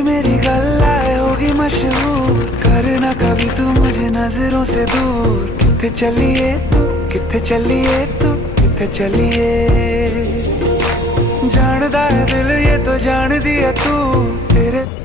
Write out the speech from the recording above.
मेरी गल्ला होगी मशहूर, करना कभी तू मुझे नजरों से दूर। किथे चलिए तू, किथे चलिए तू, किथे चलिए। जानदा है दिल ये तो जान दिया तू, तेरे